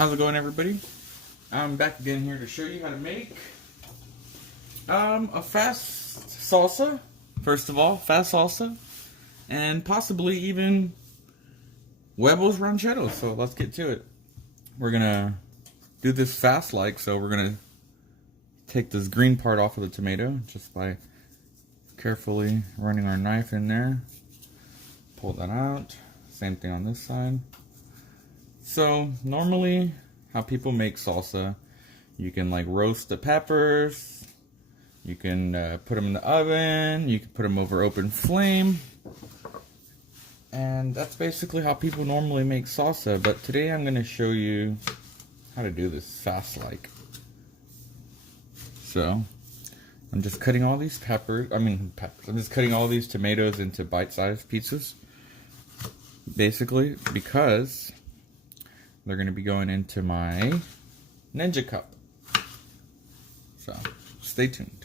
How's it going, everybody? I'm back again here to show you how to make a fast salsa. First of all, fast salsa, and possibly even huevos rancheros. So let's get to it. We're gonna do this fast so we're gonna take this green part off of the tomato just by carefully running our knife in there. Pull that out. Same thing on this side. So normally how people make salsa, you can like roast the peppers, you can put them in the oven, you can put them over open flame, and that's basically how people normally make salsa. But today I'm going to show you how to do this fast So I'm just cutting all these I'm just cutting all these tomatoes into bite-sized pieces, basically because they're going to be going into my Ninja cup. So stay tuned.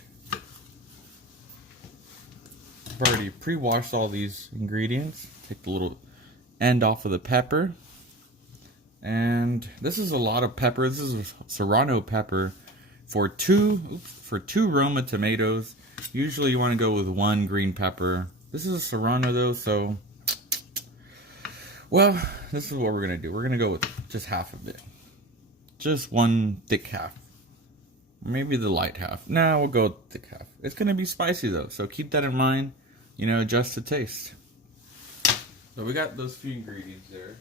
I've already pre-washed all these ingredients. Take the little end off of the pepper. And this is a lot of pepper. This is serrano pepper for two Roma tomatoes. Usually you want to go with one green pepper. This is a serrano though, so well, this is what we're going to do. We're going to go with just half of it. Just one thick half. Maybe the light half. No, we'll go with thick half. It's going to be spicy though, so keep that in mind. You know, adjust the taste. So we got those few ingredients there.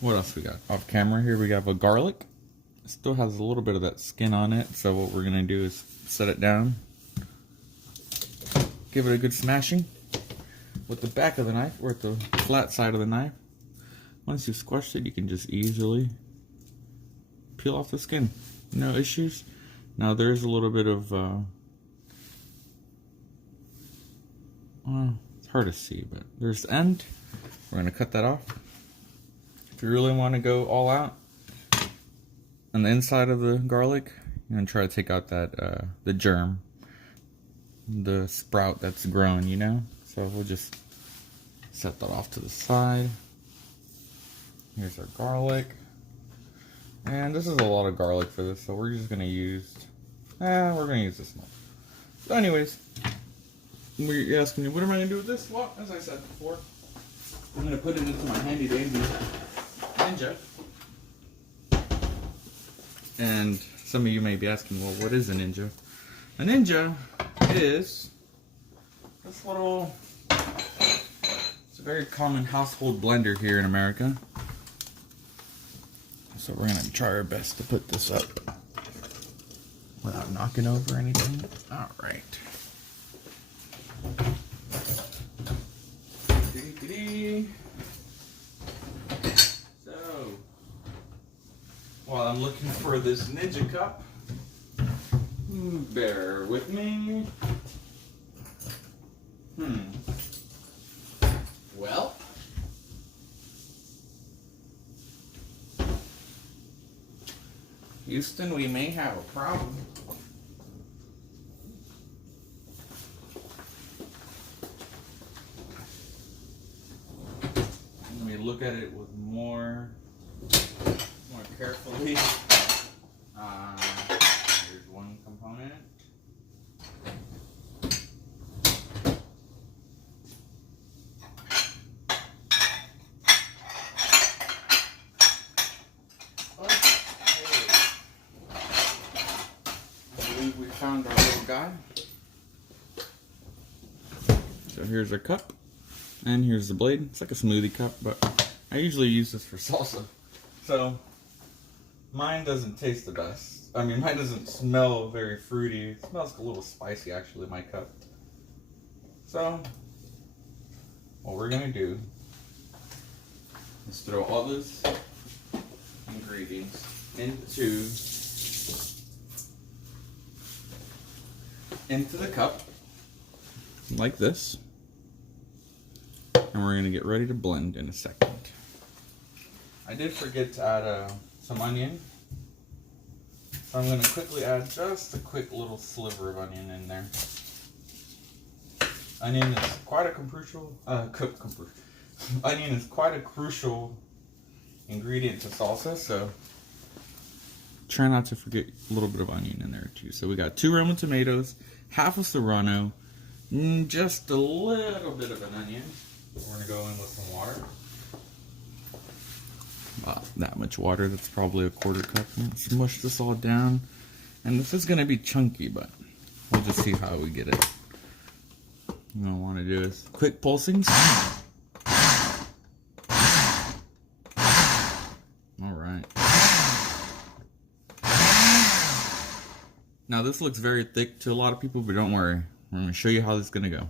What else we got? Off camera here we have a garlic. It still has a little bit of that skin on it, so what we're going to do is set it down. Give it a good smashing with the back of the knife, or at the flat side of the knife. Once you've squashed it, you can just easily peel off the skin. No issues. Now there's a little bit of, it's hard to see, but there's the end. We're going to cut that off. If you really want to go all out on the inside of the garlic, you're going to try to take out that, the germ, the sprout that's grown, you know? So we'll just set that off to the side. Here's our garlic. And this is a lot of garlic for this, so we're just going to use, this much. So anyways, you're asking me, what am I going to do with this? Well, as I said before, I'm going to put it into my handy dandy Ninja. And some of you may be asking, well, what is a Ninja? A Ninja is this little, it's a very common household blender here in America. So we're going to try our best to put this up without knocking over anything. Alright. So, while I'm looking for this Ninja cup, bear with me. Well, Houston, we may have a problem. Let me look at it with more carefully. Here's one component. We found our little guy. So here's our cup, and here's the blade. It's like a smoothie cup, but I usually use this for salsa. So mine doesn't taste the best. I mean, mine doesn't smell very fruity. It smells a little spicy, actually, my cup. So what we're gonna do is throw all those ingredients into the cup like this, and we're going to get ready to blend in a second. I did forget to add some onion, so I'm going to quickly add just a quick little sliver of onion in there. Onion is quite a crucial onion is quite a crucial ingredient to salsa, so try not to forget a little bit of onion in there too. So we got 2 Roman tomatoes, half of serrano, just a little bit of an onion. We're gonna go in with some water. That much water, that's probably a 1/4 cup. Smush this all down. And this is gonna be chunky, but we'll just see how we get it. What I wanna do is quick pulsings. Alright. Now this looks very thick to a lot of people, but don't worry. I'm gonna show you how this is gonna go.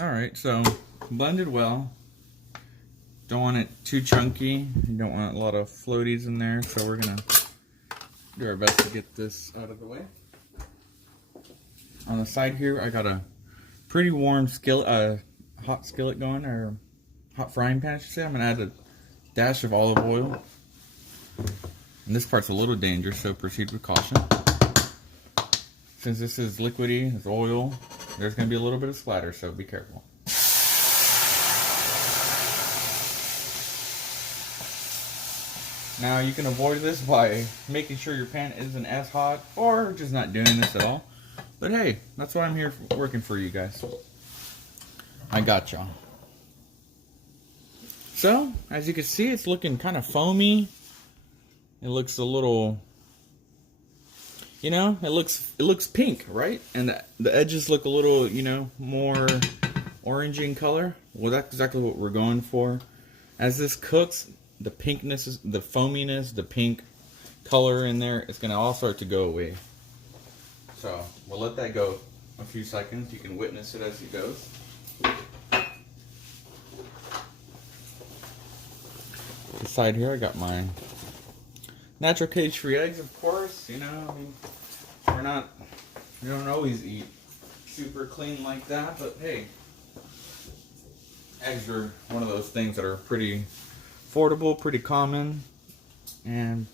Alright, so blended well. Don't want it too chunky. You don't want a lot of floaties in there, so we're gonna do our best to get this out of the way. On the side here, I got a pretty warm skillet, hot skillet going, or hot frying pan, I should say. I'm gonna add a dash of olive oil. And this part's a little dangerous, so proceed with caution. Since this is liquidy, it's oil, there's gonna be a little bit of splatter, so be careful. Now you can avoid this by making sure your pan isn't as hot, or just not doing this at all. But hey, that's why I'm here working for you guys. I got y'all. So, as you can see, it's looking kind of foamy. It looks a little, you know, it looks pink, right? And the edges look a little, you know, more orange in color. Well, that's exactly what we're going for. As this cooks, the pinkness, the foaminess, the pink color in there, it's gonna all start to go away. So we'll let that go a few seconds. You can witness it as it goes. Beside here, I got my natural cage-free eggs, of course. You know, I mean, we don't always eat super clean like that, but hey, eggs are one of those things that are pretty affordable, pretty common, and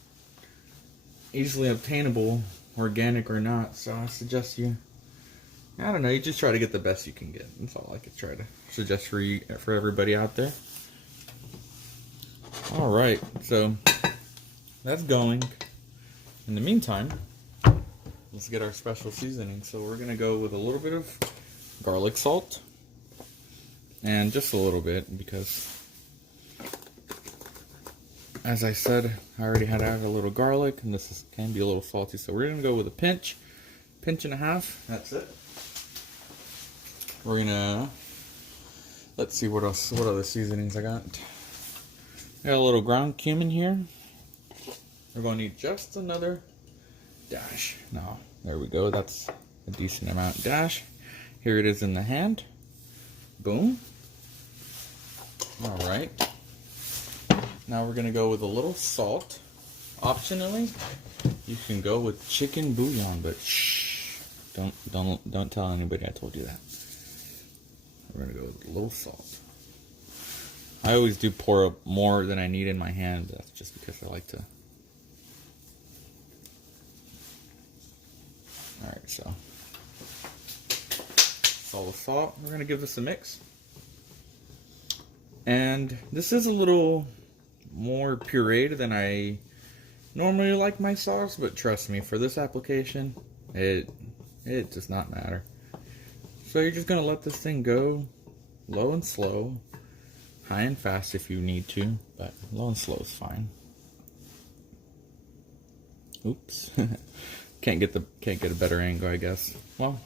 easily obtainable, organic or not. So I suggest you, I don't know, you just try to get the best you can get. That's all I could try to suggest for everybody out there. Alright, so that's going. In the meantime, let's get our special seasoning. So we're going to go with a little bit of garlic salt. And just a little bit, because as I said, I already had added a little garlic, and this can be a little salty. So we're going to go with a pinch and a half. That's it. We're going to, let's see what else, what other seasonings I got. Got a little ground cumin here. We're going to need just another dash. No, there we go. That's a decent amount. Dash. Here it is in the hand. Boom. Alright. Now we're going to go with a little salt. Optionally, you can go with chicken bouillon, but shh. Don't tell anybody I told you that. We're going to go with a little salt. I always do pour up more than I need in my hand. That's just because I like to. Alright, so. All the salt. We're going to give this a mix. And this is a little more pureed than I normally like my sauce, but trust me, for this application, it does not matter. So you're just going to let this thing go low and slow. High and fast if you need to, but low and slow is fine. Oops. Can't get a better angle, I guess. Well,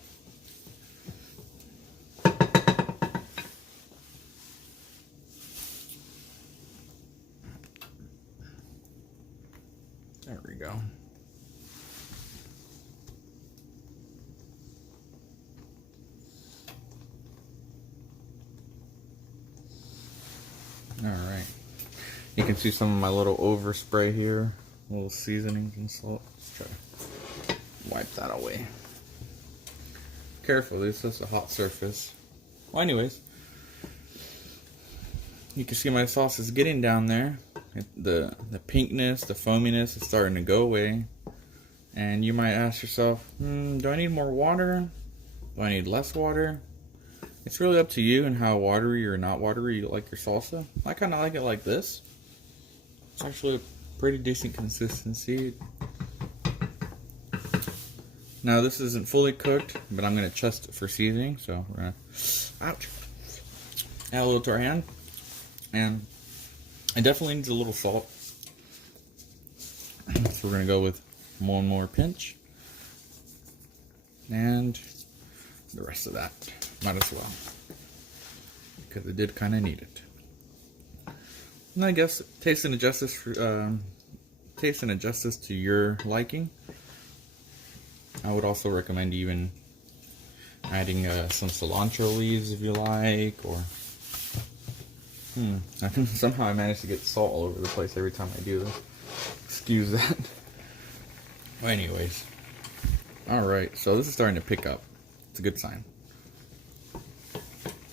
there we go. Alright. You can see some of my little overspray here. Little seasonings and salt. Let's try to wipe that away. Careful, this is a hot surface. Well, anyways. You can see my sauce is getting down there. The pinkness, the foaminess is starting to go away. And you might ask yourself, do I need more water? Do I need less water? It's really up to you and how watery or not watery you like your salsa. I kind of like it like this. It's actually a pretty decent consistency. Now this isn't fully cooked, but I'm going to trust it for seasoning. So we're going to, ouch, add a little to our hand. And it definitely needs a little salt. So we're going to go with one more pinch. And the rest of that, might as well. Because it did kind of need it. And I guess taste and adjust this to your liking. I would also recommend even adding some cilantro leaves if you like, or somehow I manage to get salt all over the place every time I do this. Excuse that. Well, anyways, all right. So this is starting to pick up. It's a good sign.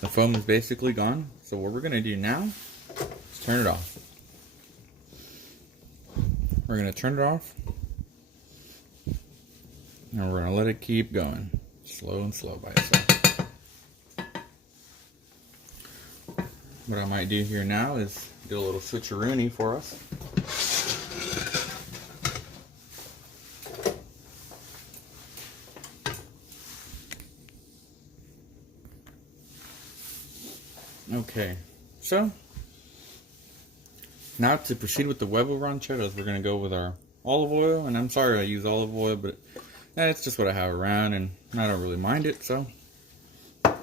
The foam is basically gone. So what we're gonna do now is turn it off. We're gonna turn it off. And we're gonna let it keep going. Slow and slow by itself. What I might do here now is do a little switcheroony for us. Okay, so now to proceed with the huevo rancheros, we're gonna go with our olive oil, and I'm sorry I use olive oil, but it's just what I have around, and I don't really mind it, so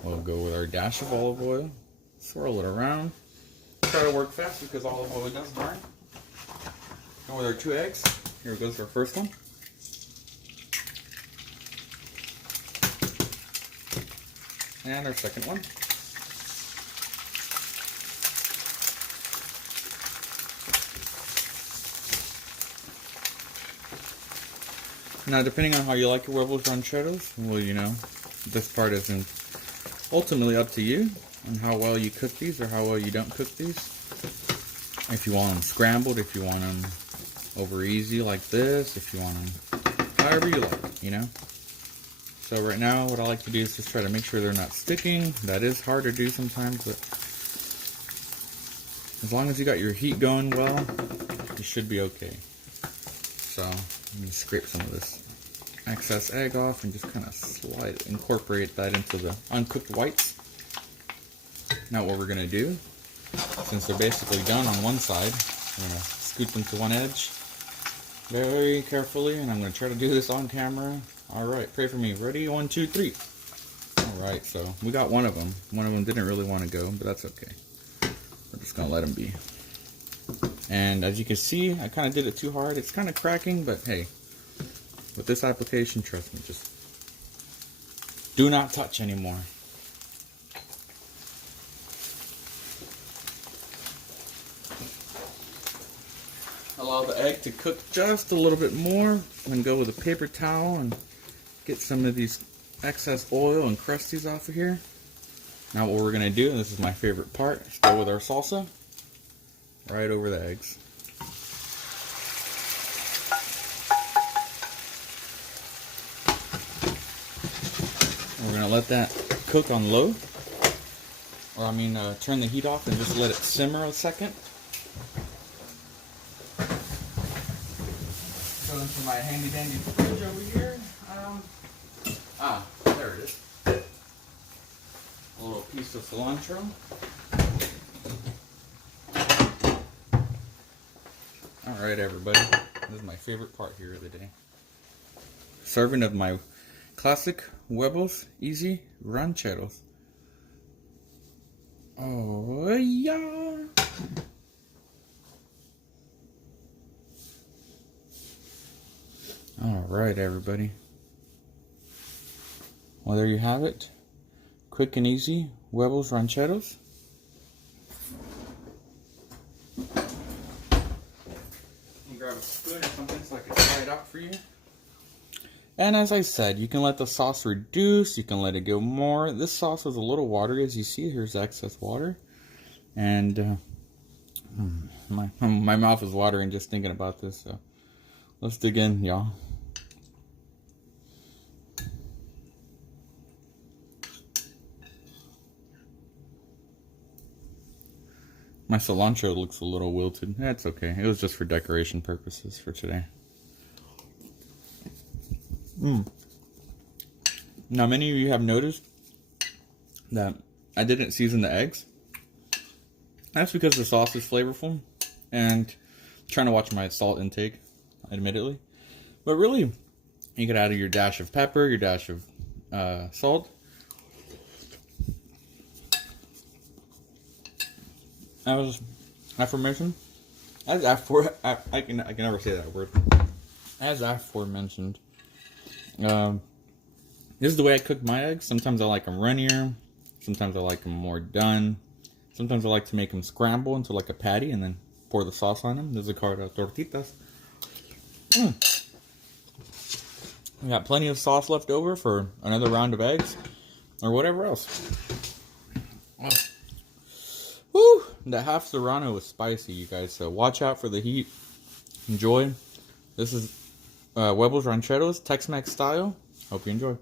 we'll go with our dash of olive oil, swirl it around, try to work fast because olive oil does burn. Go with our 2 eggs. Here goes our first one. And our second one. Now, depending on how you like your huevos rancheros, well, you know, this part isn't ultimately up to you on how well you cook these or how well you don't cook these. If you want them scrambled, if you want them over easy like this, if you want them however you like, you know. So right now, what I like to do is just try to make sure they're not sticking. That is hard to do sometimes, but as long as you got your heat going well, you should be okay. So let me scrape some of this excess egg off and just kind of incorporate that into the uncooked whites. Now what we're going to do, since they're basically done on one side, I'm going to scoot them to one edge very carefully, and I'm going to try to do this on camera. Alright, pray for me. Ready? 1, 2, 3. Alright, so we got one of them. One of them didn't really want to go, but that's okay. We're just going to let him be. And as you can see, I kind of did it too hard. It's kind of cracking, but hey, with this application, trust me, just do not touch anymore. Allow the egg to cook just a little bit more, and then go with a paper towel and get some of these excess oil and crusties off of here. Now what we're going to do, and this is my favorite part, is go with our salsa right over the eggs. And we're going to let that cook on low, or I mean turn the heat off and just let it simmer a second. Go into my handy dandy fridge over here. There it is. A little piece of cilantro. Alright everybody, this is my favorite part here of the day. Serving of my classic huevos easy rancheros. Oh yeah! Alright everybody. Well, there you have it. Quick and easy huevos rancheros. Grab a spoon or something so I can try it out for you. And as I said, you can let the sauce reduce, you can let it go more. This sauce is a little watery, as you see. Here's excess water. And my mouth is watering just thinking about this. So let's dig in, y'all. My cilantro looks a little wilted. That's okay. It was just for decoration purposes for today. Now, many of you have noticed that I didn't season the eggs. That's because the sauce is flavorful and I'm trying to watch my salt intake, admittedly. But really, you could add your dash of pepper, your dash of salt. As aforementioned, I can never say that word. As aforementioned, this is the way I cook my eggs. Sometimes I like them runnier. Sometimes I like them more done. Sometimes I like to make them scramble into like a patty and then pour the sauce on them. This is called tortitas. We got plenty of sauce left over for another round of eggs or whatever else. Woo! That half serrano was spicy, you guys, so watch out for the heat. Enjoy. This is huevos rancheros, Tex Mex style. Hope you enjoy.